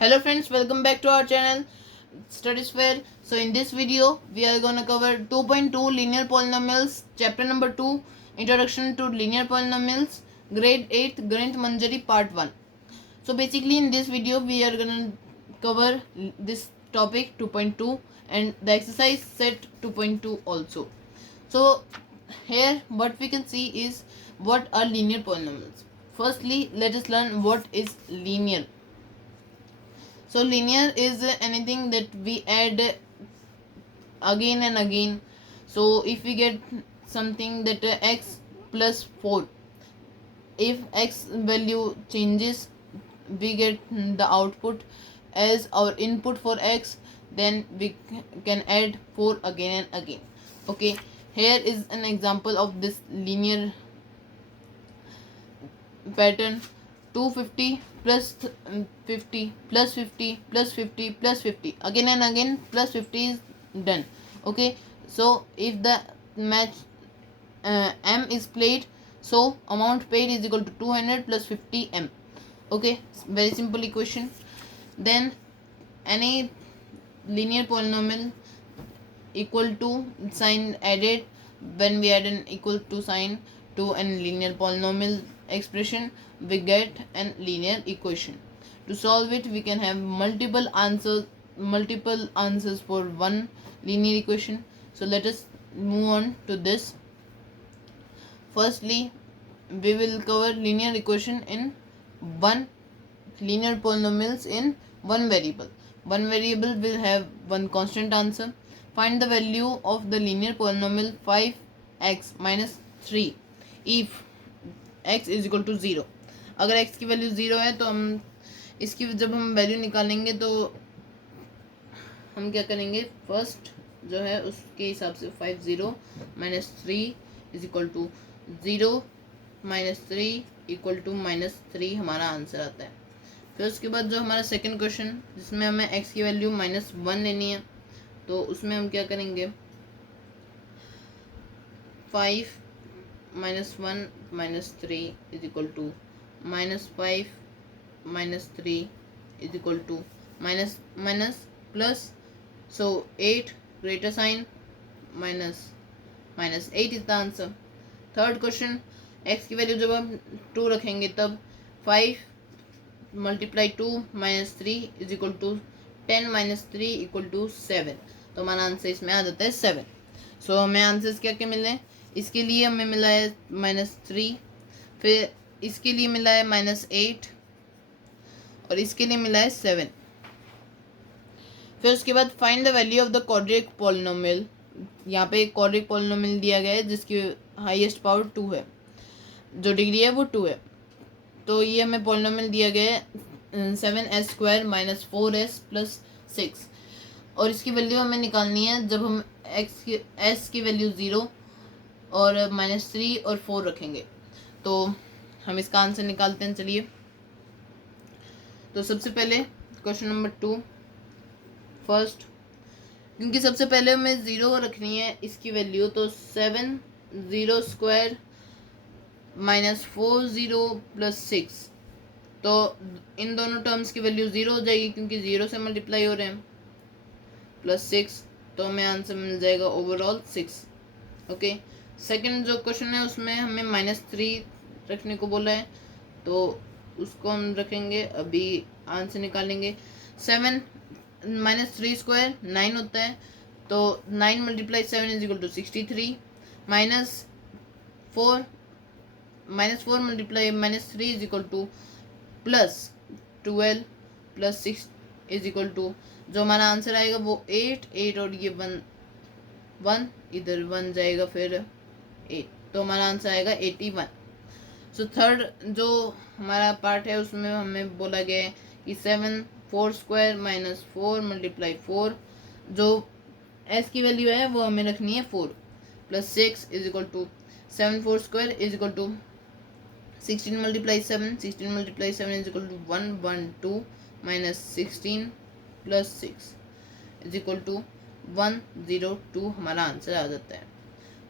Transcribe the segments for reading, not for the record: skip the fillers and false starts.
Hello friends, welcome back to our channel Studies Fair. So in this video we are going to cover 2.2 linear polynomials, chapter number 2, introduction to linear polynomials, grade 8 Ganit Manjari part 1. So basically in this video we are going to cover this topic 2.2 and the exercise set 2.2 also. So here what we can see is what are linear polynomials. Firstly, let us learn what is linear. So linear is anything that we add again and again. So if we get something that x plus 4, if x value changes, we get the output as our input for x, then we can add 4 again and again. Okay, here is an example of this linear pattern. 250 plus 50 plus 50 plus 50 plus 50, again and again plus 50 is done. Okay, so if the match m is played, so amount paid is equal to 200 plus 50 m. Okay, very simple equation. Then any linear polynomial equal to sign added, when we add an equal to sign to a linear polynomial expression, we get a linear equation. To solve it, we can have multiple answers for one linear equation. So let us move on to this. Firstly, we will cover linear equation in one linear polynomials in one variable. One variable will have one constant answer. Find the value of the linear polynomial 5x minus 3 if x is equal to 0. अगर x की value 0 है तो हम इसकी जब हम value निकालेंगे तो हम क्या करेंगे, फर्स्ट जो है उसके हिसाब से 5 0 minus 3 is equal to 0 minus 3 equal to minus 3 हमारा आंसर आता है. फिर उसके बाद जो हमारा सेकंड क्वेश्चन जिसमें हमें x की वैल्यू -1 लेनी है, तो उसमें हम क्या करेंगे, 5 -1 -3 is equal to -5 -3 is equal to minus minus plus, so 8 greater sign minus -8 is the answer. Third question, x की वैल्यू जब हम 2 रखेंगे तब 5 multiply 2 minus 3 is equal to 10 minus 3 equal to 7. तो हमारा आंसर इसमें आ जाता है 7. सो हमें आंसर्स क्या क्या मिले, इसके लिए हमें मिला है -3, फिर इसके लिए मिला है -8 और इसके लिए मिला है 7. फिर उसके बाद find the value of the quadric polynomial. यहाँ पे एक क्वाड्रिक पॉलिनोमियल दिया गया है जिसकी हाईएस्ट पावर 2 है, जो डिग्री है वो 2 है. तो ये हमें पॉलिनोमियल दिया गया है 7s² माइनस 4s प्लस 6, और इसकी वैल्यू हमें निकालनी है जब हम s की वैल्यू 0 और -3 और 4 रखेंगे. तो हम इसका आंसर निकालते हैं. चलिए, तो सबसे पहले क्वेश्चन नंबर 2 फर्स्ट, क्योंकि सबसे पहले हमें 0 रखनी है इसकी वैल्यू, तो 7 0² माइनस 4 0 प्लस 6, तो इन दोनों टर्म्स की वैल्यू 0 हो जाएगी क्योंकि 0 से मल्टीप्लाई हो रहे हैं, प्लस 6, तो हमें आंसर मिल जाएगा ओवरऑल 6. ओके, सेकंड जो क्वेश्चन है उसमें हमें -3 रखने को बोला है, तो उसको हम रखेंगे, अभी आंसर निकालेंगे. 7 -3² 9 होता है, तो 9 multiply 7 is equal to 63, -4 multiply -3 is equal to +12 plus 6 is equal to, जो हमारा आंसर आएगा वो 8 और ये 1 इधर 1 जाएगा फिर 8, तो हमारा आंसर आएगा 81. सो थर्ड जो हमारा पार्ट है उसमें हमें बोला गया है कि 7 4² माइनस 4 मल्टीप्लाई 4, जो s की वैल्यू है वो हमें रखनी है 4, plus 6 is equal to 7 4² is equal to 16 multiply 7 is equal to 112 minus 16 plus 6 is equal to 102 हमारा आंसर आ जाता है.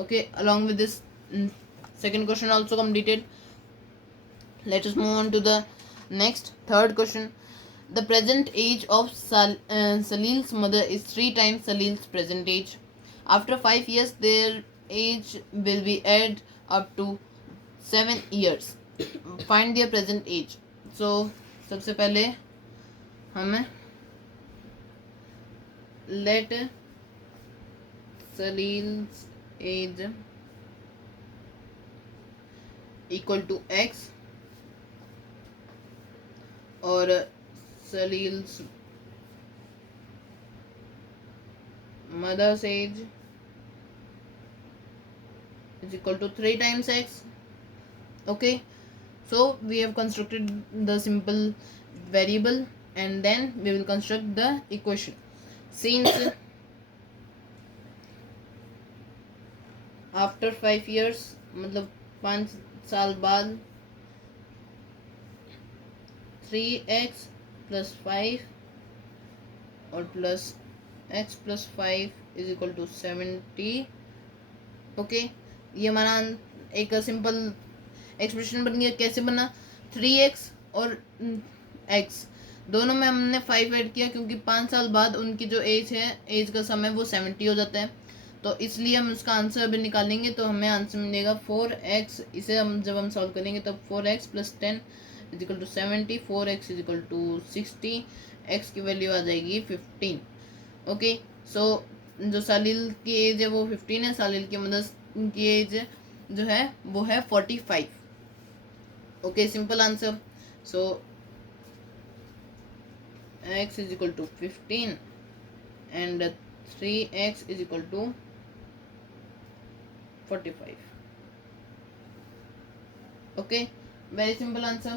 Okay, along with this second question also completed. Let us move on to the next third question. The present age of Salil's mother is 3 times Salil's present age. After 5 years, their age will be added up to 7 years. Find their present age. So, सबसे पहले हमें let Salil's age equal to x और Salil's mother's age is equal to 3 times x. Okay, so we have constructed the simple variable and then we will construct the equation. Since after 5 years मतलब 5 साल बाद 3x plus 5 और plus x plus 5 is equal to 70. Okay, ये हमारा एक simple expression बन गया. कैसे बना? 3x और x दोनों में हमने 5 ऐड किया क्योंकि 5 साल बाद उनकी जो एज है, एज का समय वो 70 हो जाता है. तो इसलिए हम उसका आंसर अभी निकालेंगे. तो हमें आंसर मिलेगा 4x. इसे हम जब हम सॉल्व करेंगे तब 4x plus 10 is equal to 70. 4x is equal to 60. x की वैल्यू आ जाएगी 15. ओके, सो जो सालिल की एज है वो 15 है. सालिल की मदर की एज जो है वो है 45. Okay, simple answer. So x is equal to 15 and 3x is equal to 45. Okay, very simple answer.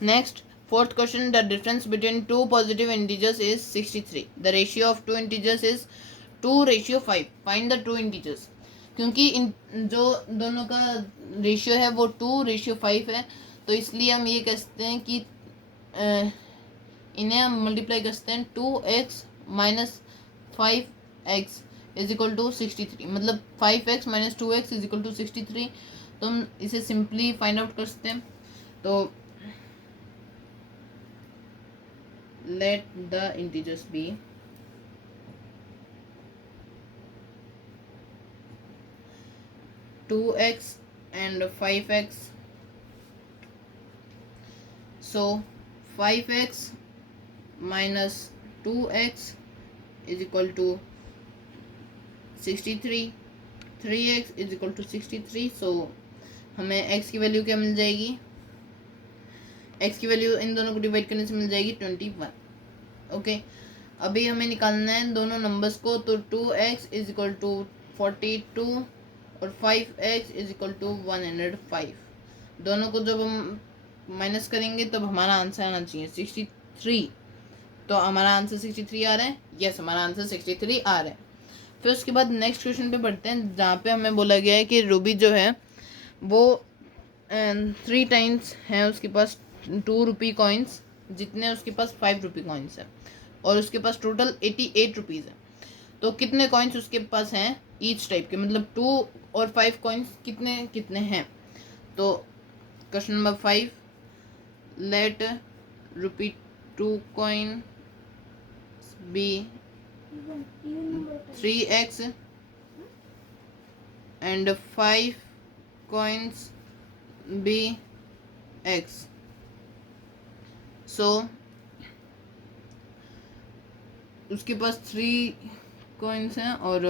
Next, fourth question, the difference between two positive integers is 63. The ratio of two integers is 2:5. Find the two integers. क्योंकि इन जो दोनों का ratio है वो 2:5 है, तो इसलिए हम ये कहते हैं कि इन्हें हम मल्टीप्लाई करते हैं 2x minus 5x is equal to 63. मतलब 5x minus 2x is equal to 63. तो हम इसे सिंपली फाइंड आउट कर सकते हैं. तो let the integers be 2x and 5x. So 5x minus 2x is equal to 63. 3x is equal to 63. So हमें x की वैल्यू क्या मिल जाएगी? x की वैल्यू इन दोनों को डिवाइड करने से मिल जाएगी 21. ओके, अभी हमें निकालना है दोनों नंबर्स को. तो 2x इज इक्वल टू 42 और 5x इज इक्वल टू 105. दोनों को जब हम माइनस करेंगे तब हमारा आंसर आना चाहिए 63. तो हमारा आंसर 63 आ रहा है. यस, हमारा आंसर 63 आ रहा है. फिर उसके बाद नेक्स्ट क्वेश्चन पे बढ़ते हैं, जहाँ पे हमें बोला गया है कि रूबी जो है वो 3 टाइम्स है उसके पास 2 रुपी कॉइन्स, जितने उसके पास 5 रुपी कॉइन्स है, और उसके पास टोटल 88 रुपीज़ है. तो कितने कॉइन्स उसके पास हैं ईच टाइप के, मतलब 2 और 5 कॉइन्स कितने कितने हैं. तो question number 5, let ₹2 coin be 3x and 5 coins be x. So उसके पास 3 coins हैं और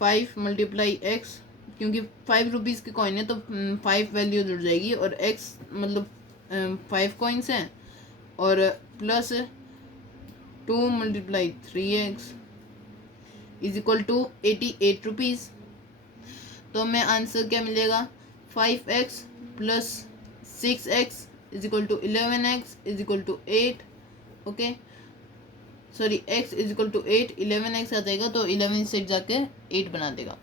5 मल्टीप्लाई x, क्योंकि 5 रुपीज़ की कॉइन है तो 5 वैल्यू जुड़ जाएगी, और x मतलब 5 कॉइन्स हैं और plus 2 multiply 3x is equal to 88 rupees. तो हमें आंसर क्या मिलेगा? 5x plus 6x is equal to 11x is equal to 8. Okay, sorry, x is equal to 8, 11x आ जाएगा तो 11 से जाके 8 बना देगा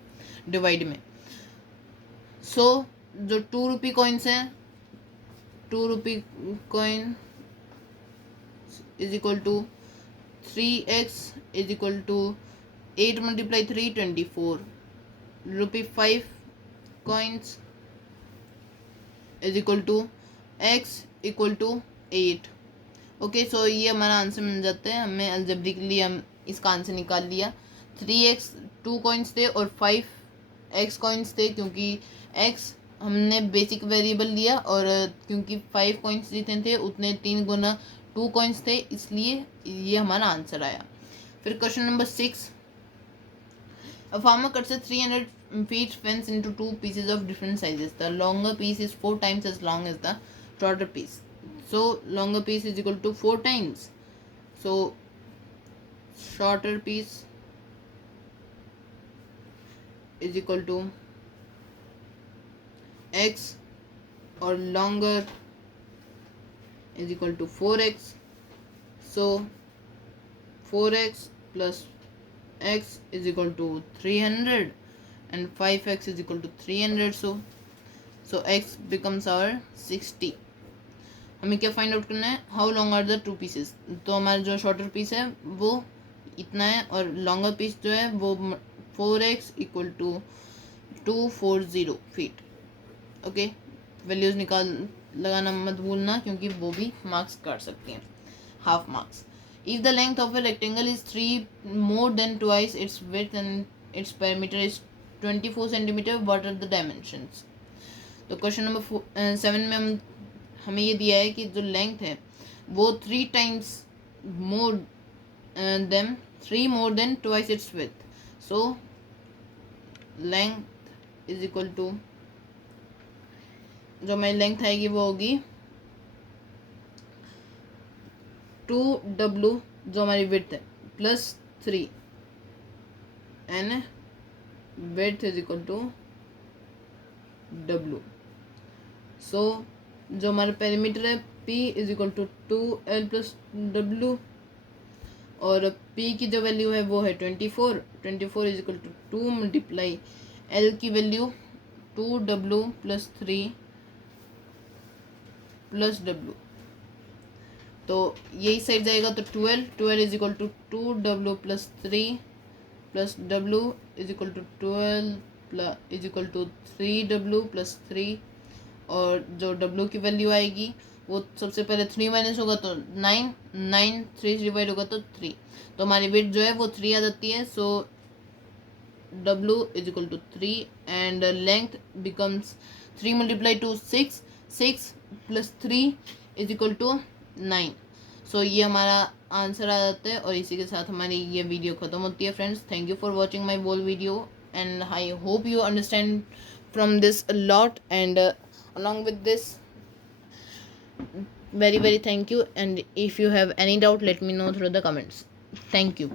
डिवाइड में. सो जो 2 रुपी कॉइन्स हैं, 2 rupee coin is equal to 3x is equal to 8 multiply 3 24 rupee. 5 coins is equal to x equal to 8। Okay, so ये हमारा आंसर मिल जाता है हमें। अलजेब्रिकली हम इसका आंसर निकाल लिया। 3x 2 कॉइन्स थे और 5x कॉइन्स थे, क्योंकि x हमने बेसिक वेरिएबल लिया और क्योंकि 5 कॉइन्स जितने थे उतने 3 गुना 2 कॉइन्स थे, इसलिए ये हमारा आंसर आया। फिर question number 6, a farmer cuts a 300 feet fence into 2 pieces of different sizes. The longer piece is 4 times as long as the shorter piece. So longer piece is equal to 4 times. So shorter piece is equal to x or longer is equal to 4x. So 4x plus x is equal to 300 and 5x is equal to 300. So x becomes our 60. हमें क्या find out करना है? How long are the 2 pieces. तो हमारा जो shorter piece है वो इतना है और लॉन्गर पीस जो है वो 4x equal to 240 feet. Okay, values लगाना मत भूलना, क्योंकि वो भी मार्क्स काट सकती हैं, half marks. If the length of a rectangle is 3 more than twice its width and its perimeter is 24 centimeter, what are the dimensions? तो क्वेश्चन नंबर 7 में हमें ये दिया है कि जो लेंथ है वो 3 times more than twice its width. So length is equal to, जो हमारी लेंथ आएगी वो होगी 2w, जो हमारी विड्थ है, plus 3 and width is equal to w. So जो हमारा पेरीमीटर है p is equal to 2l plus w, और p की जो वैल्यू है वो है 24 is equal to 2 multiply l की value 2w plus 3 plus w। तो यही साइड जाएगा तो 12 is equal to 2w plus 3 plus w is equal to 12 is equal to 3w plus 3, और जो w की वैल्यू आएगी वो सबसे पहले 3 माइनस होगा तो 9 3 डिवाइड होगा तो 3, तो हमारी वेट जो है वो 3 आ जाती है। So w is equal to 3 and length becomes 3 multiply two 6 plus 3 is equal to 9। So ये हमारा आंसर आ जाता है, और इसी के साथ हमारी ये वीडियो ख़त्म होती है। Friends, thank you for watching my whole video and I hope you understand from this a lot and along with this very thank you, and if you have any doubt let me know through the comments. Thank you.